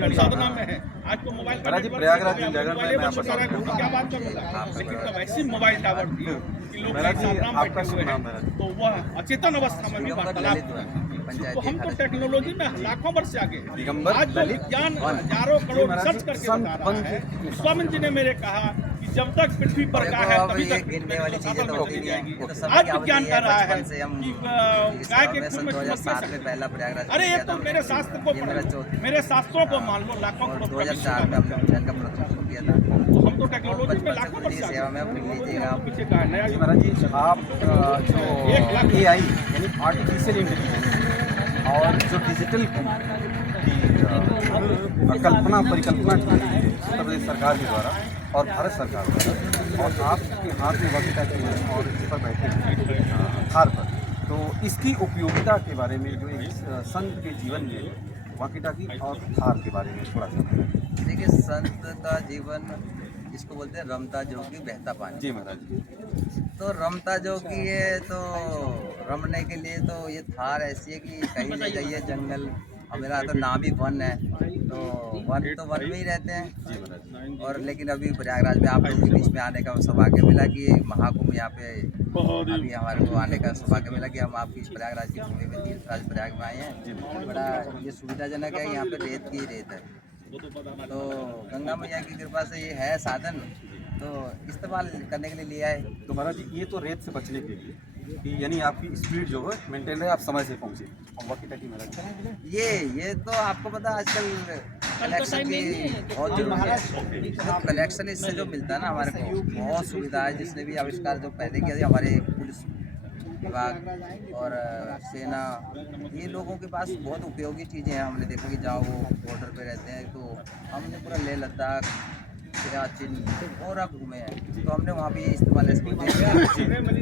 संपूर्ण साधना में है। आज तो मोबाइल का प्रयागराज जागरण में मैं आपको क्या बात कर रहा है, लेकिन तब ऐसी मोबाइल टावर थी कि लोग साधना में बैठे हुए हैं, तो वह अचेतन अवस्था में भी वार्तालाप हुआ है। तो हम तो टेक्नोलॉजी में लाखों वर्ष से आगे हैं। आज जो विज्ञान हजारों करोड़ रिसर्च करके बता रहा है, स्वामी जी ने मेरे कहा कि जब तक पृथ्वी पर गाय है तभी तक गिनने वाली चीजें तो होती नहीं आएगी। आज विज्ञान कर रहा है कि गाय के खून में 2007 में पहला प्रयागराज, अरे ये तो मेरे शास्त्र को मेरे शास्त्रों को मान लो, लाखों करोड़ 2004 में हमने उज्जैन का प्रथम किया था। तो हम तो टेक्नोलॉजी में लाखों वर्ष सेवा में मिल लीजिएगा पीछे का नया। महाराज जी, आप जो AI यानी आर्टिफिशियल इंटेलिजेंस और जो डिजिटल की परिकल्पना की उत्तर प्रदेश सरकार के द्वारा और भारत सरकार द्वारा, और आपके हाथ में वक्ता की है और इस पर बैठे हैं थार पर, तो इसकी उपयोगिता के बारे में जो एक संत के जीवन में वाकिटाकी और थार के बारे में थोड़ा सा। देखिए, संत का जीवन जिसको बोलते हैं रमता जोगी बहता पानी। जी महाराज। तो रमता जोगी है, तो रमने के लिए तो ये थार ऐसी है कि कहीं ले जाइए जंगल, मेरा तो नाम ही वन है, तो वन में ही रहते हैं। और लेकिन अभी प्रयागराज में आप लोगों के बीच में आने का सौभाग्य मिला कि महाकुंभ यहाँ पे अभी हमारे को आने का सौभाग्य मिला कि हम आपकी प्रयागराज की भूमि में तीर्थराज प्रयाग में आए हैं। बड़ा ये सुविधाजनक है, यहाँ पे रेत की रेत है, तो गंगा मैया की कृपा से ये है साधन, तो इस्तेमाल करने के लिए लिया है। तो महाराज जी, ये तो रेत से बचने के लिए कि यानी आपकी स्पीड जो है मेंटेन है, आप समय से पहुँचे। और वाकिटाकी महाराज ये तो आपको पता आजकल कनेक्शन की बहुत जरूरी है। जो कनेक्शन इससे जो मिलता है ना, हमारे को बहुत सुविधा है। जिसने भी आविष्कार जो पैदा किया हमारे पुलिस विभाग और सेना, ये लोगों के पास बहुत उपयोगी चीज़ें हैं। हमने देखा कि जहाँ वो बॉर्डर पे रहते हैं, तो हमने पूरा लेह लद्दाख, सियाचिन और आप घूमे हैं, तो हमने वहाँ पे ये इस्तेमाल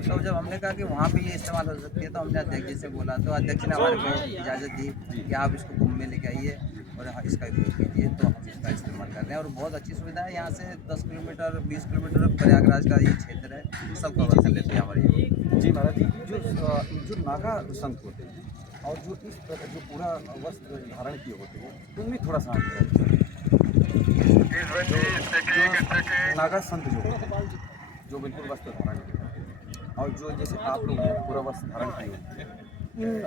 तो जब हमने कहा कि वहाँ पे ये इस्तेमाल हो सकती है, तो हमने अध्यक्ष जी से बोला, तो अध्यक्ष ने हमारे को इजाज़त दी कि आप इसको कुंभ में लेके आइए और इसका उपयोग कीजिए। तो हम इसका इस्तेमाल कर रहे हैं और बहुत अच्छी सुविधा है। यहाँ से 10 किलोमीटर 20 किलोमीटर प्रयागराज का ये क्षेत्र है, सब कवर कर लेते हैं हमारे। जी महाराज जी, जो नागा संत होते हैं और जो इस जो पूरा वस्त्र धारण किए होते हैं, उनमें थोड़ा सा नागा संत जो होते हैं, जो बिल्कुल वस्त्र धारण किए होते हैं, और जो जैसे आप लोग पूरा वस्त्र धारण किए होते हैं,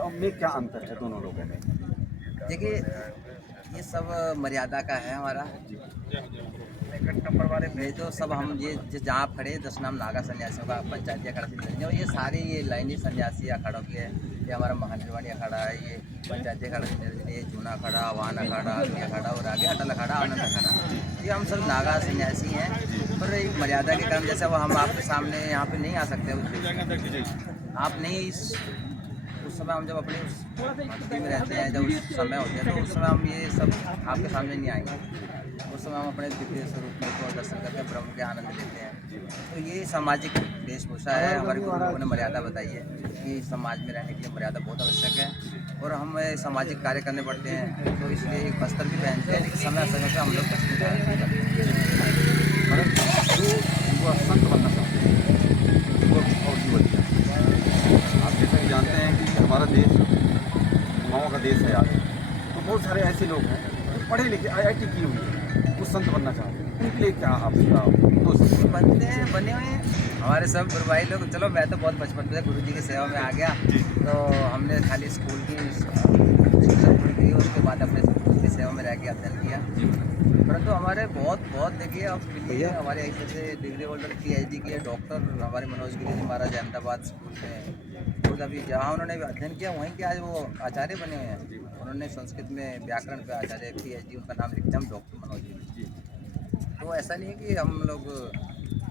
इनमें क्या अंतर है दोनों लोगों में? देखिए, ये सब मर्यादा का है हमारा। ये तो सब हम ये जहाँ आप खड़े 10 नाम नागा सन्यासियों का पंचायती अखाड़ा से, और ये सारे ये लाइनी सन्यासी अखाड़ों की है। ये हमारा महानिर्वाणी अखाड़ा है, ये पंचायती अखाड़ा से, ये जूना अखाड़ा, वाहन अखाड़ा, अग्नि अखाड़ा और आगे अटल अखाड़ा, आनंद अखाड़ा, ये हम सब नागा सन्यासी हैं। पर एक मर्यादा के कारण, जैसे वो हम आपके सामने यहाँ पे नहीं आ सकते, आप नहीं उस समय हम जब अपनी उस भक्ति में रहते हैं, जब उस समय होते हैं, तो उस समय हम ये सब आपके सामने नहीं आएंगे। उस समय हम अपने दिव्य स्वरूप को दर्शन करके ब्रह्म के आनंद लेते हैं। तो ये सामाजिक वेशभूषा है। हमारे गुरु लोगों ने मर्यादा बताई है कि समाज में रहने के लिए मर्यादा बहुत आवश्यक है, और हम सामाजिक कार्य करने पड़ते हैं, तो इसलिए एक वस्त्र भी पहनते हैं, लेकिन समय समय पर हम लोग कष्ट करते हैं। संत बनना चाहते हैं और युवतियाँ, आप जैसा कि जानते हैं कि हमारा देश युवाओं का देश है आज, तो बहुत सारे ऐसे लोग हैं जो पढ़े लिखे IIT की हुई है, वो संत बनना चाहते हैं, उनके लिए क्या आपका दोस्त बनते हैं, बने हुए हैं हमारे सब गुरुभाई लोग। चलो, मैं तो बहुत बचपन से गुरु जी की सेवा में आ गया, तो हमने खाली स्कूल की शिक्षा पूरी की, उसके बाद अपने स्कूल की सेवा में रह के अध्ययन किया। परंतु हमारे बहुत देखिए, अब हमारे ऐसे डिग्री होल्डर PhD किए डॉक्टर हमारे मनोज गिरी जी महाराज अहमदाबाद स्कूल में, तो अभी जहाँ उन्होंने अध्ययन किया वहीं के आज वो आचार्य बने हुए हैं। उन्होंने संस्कृत में व्याकरण पे आचार्य PhD उनका नाम लिखते हैं हम डॉक्टर मनोज गिरी। तो ऐसा नहीं है कि हम लोग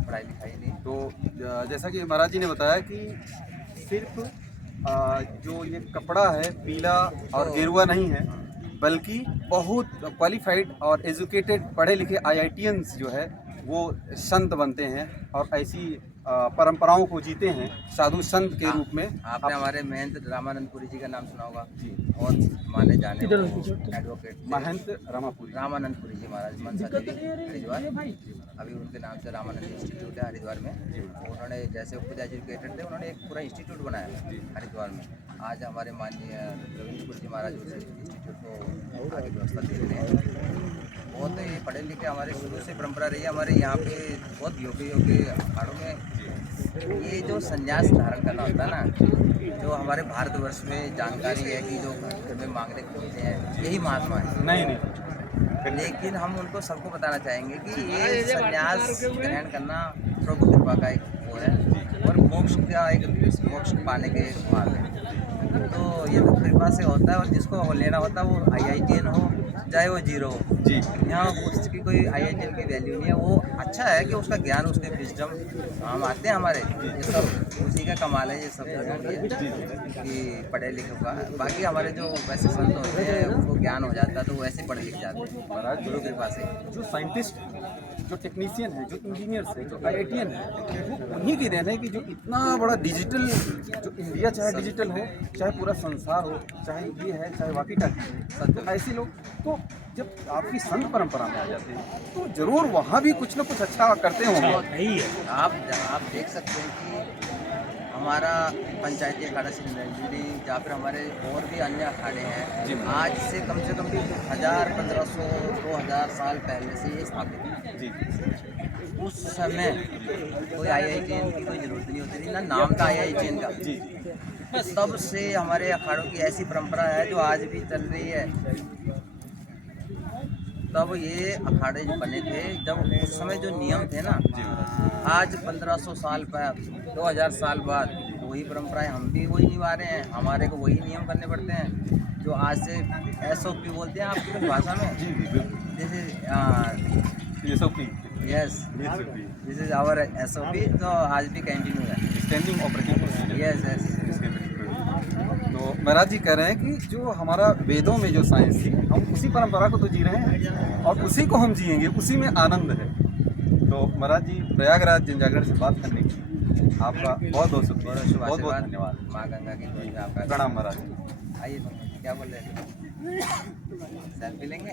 पढ़ाई लिखाई नहीं। तो जैसा कि महाराज जी ने बताया कि सिर्फ जो ये कपड़ा है पीला और गेरुआ नहीं है, बल्कि बहुत क्वालिफाइड और एजुकेटेड पढ़े लिखे IITians जो है वो संत बनते हैं और ऐसी परंपराओं को जीते हैं साधु संत के रूप में। आपने हमारे महंत रामानंदपुरी जी का नाम सुना होगा जी, और माने जाने एडवोकेट महंत रामानंदपुरी जी महाराज मनसा देवी हरिद्वार, अभी उनके नाम से रामानंद इंस्टीट्यूट है हरिद्वार में। उन्होंने जैसे खुद एजुकेटेड थे, उन्होंने एक पूरा इंस्टीट्यूट बनाया हरिद्वार में। आज हमारे माननीय रविंद्रपुरी जी महाराज उस इंस्टीट्यूट को आगे व्यवस्था दे रहे हैं। पढ़े लिखे, हमारे शुरू से परंपरा रही है हमारे यहाँ पे बहुत योगी अखाड़ों में ये जो संन्यास धारण करना होता है ना, जो हमारे भारतवर्ष में जानकारी है कि जो घर में मांगने होते हैं यही महात्मा है। नहीं लेकिन हम उनको सबको बताना चाहेंगे कि ये संन्यास ग्रहण करना प्रभु कृपा का एक वो है और मोक्ष पाने के एक मार्ग है। तो ये तो कृपा से होता है और जिसको लेना होता है वो IITian हो चाहे वो जीरो हो जी यहाँ उसकी कोई IITian की वैल्यू नहीं है। वो अच्छा है कि उसका ज्ञान उसके विजडम हम आते हैं हमारे, ये सब उसी का कमाल है, ये सब कि पढ़े लिखे का। बाकी हमारे जो वैसे संत होते हैं उनको ज्ञान हो जाता है तो वो ऐसे पढ़े लिख जाते हैं महाराज गुरु कृपा से। जो साइंटिस्ट, जो टेक्नीशियन है, जो इंजीनियर्स है, जो IITian है, वो उन्हीं की देन है कि जो इतना बड़ा डिजिटल, जो इंडिया चाहे डिजिटल हो, चाहे पूरा संसार हो, चाहे ये है चाहे वाकी टाकी है, तो ऐसे लोग तो जब आपकी संत परंपरा में आ जाते हैं तो जरूर वहाँ भी कुछ ना कुछ अच्छा करते होंगे। आप देख सकते हैं कि हमारा पंचायती अखाड़ा श्री नंजुरी या फिर हमारे और भी अन्य अखाड़े हैं, आज से कम भी 1000, 1500, 2000 साल पहले से ये स्थापित है। जी उस समय कोई IITian की कोई जरूरत नहीं होती थी, ना नाम था IITian का। जी तब से हमारे अखाड़ों की ऐसी परंपरा है जो आज भी चल रही है। तब ये अखाड़े जो बने थे, जब उस समय जो नियम थे ना, आज 1500 साल बाद, 2000 साल बाद वही परंपराएं हम भी वही निभा रहे हैं। हमारे को वही नियम करने पड़ते हैं जो आज से SOP बोलते हैं आपकी भाषा में। जैसे ये सब की yes this is our SOP, तो आज भी कंटिन्यू है स्टैंडिंग ऑपरेटिंग प्रोसीजर। यस। तो महाराज जी कह रहे हैं कि जो हमारा वेदों में जो साइंस थी, हम उसी परंपरा को तो जी रहे हैं और उसी को हम जिएंगे, उसी में आनंद है। तो महाराज जी प्रयागराज जनजागरण से बात करने की आपका बहुत बहुत शुक्रिया, बहुत बहुत धन्यवाद। माँ गंगा की गोद में आपका प्रणाम महाराज जी। आइए क्या बोल रहे थे, सेल्फी लेंगे।